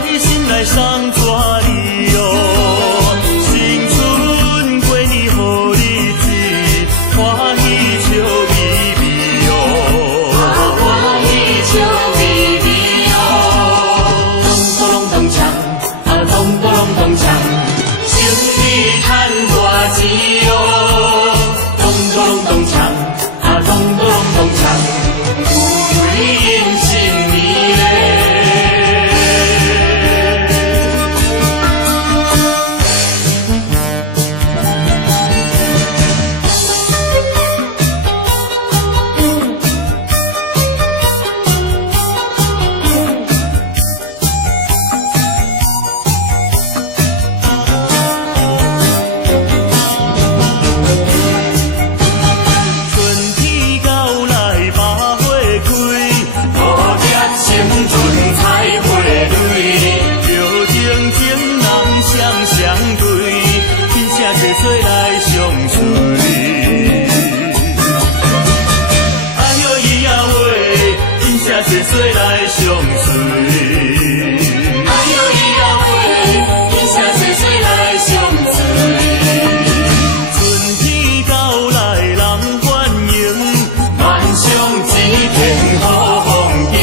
来心来送纸你哦，新春过年好日子，欢喜笑眯眯哦，欢喜笑眯眯哦，咚咚咚锵，咚咚咚锵，生意赚大钱哦，咚咚咚锵，咚咚咚锵，富贵迎新年嘞。春天到来百花开，好贴新春彩花蕊，有情情人双双对，天下岁岁来相随。哎呦咿呀喂，天下岁岁来相随。哎呦咿呀喂，天下岁岁来相随。春天到来人欢迎，万象一片好风景，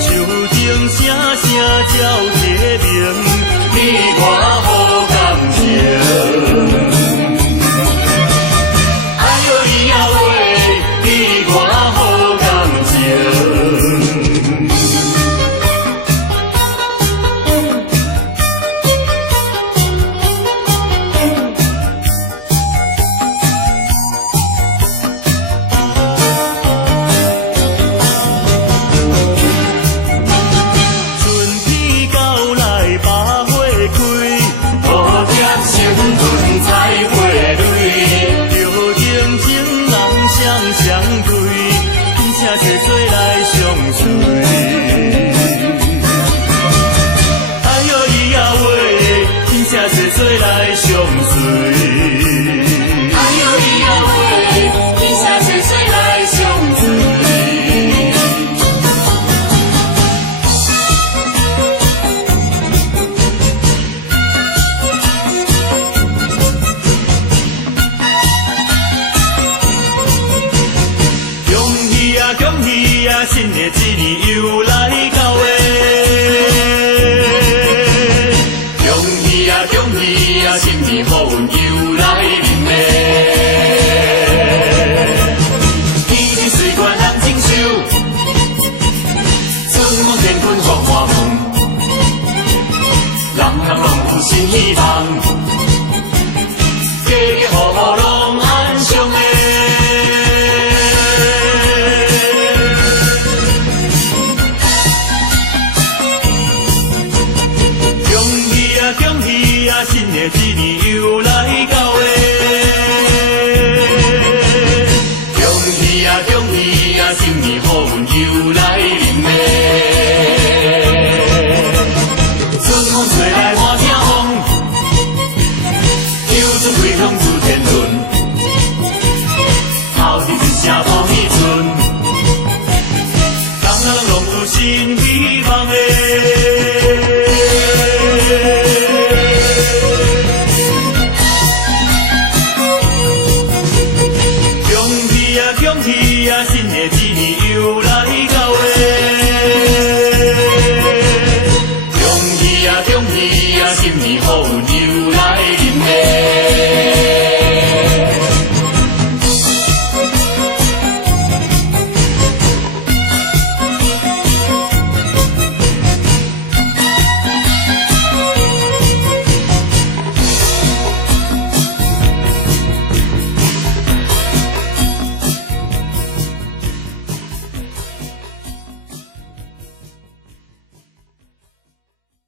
树顶声声叫贴明，你我好感情。哎呦咿呀喂，你我好感情。春天到来百花开，好贴新春彩花蕊，有情情人双双对，天下岁岁来相随。哎呦咿呀喂，天下岁岁来相随。哎呦咿呀喂，天下岁岁来相随。恭喜啊恭喜啊，新的一年又来到诶！恭喜啊恭喜啊，新年好运又来临嘞！天天水管人情秀，春梦乾坤放花梦，人人拢有新希望，家家户户拢安详嘞！恭喜啊恭喜啊，新的一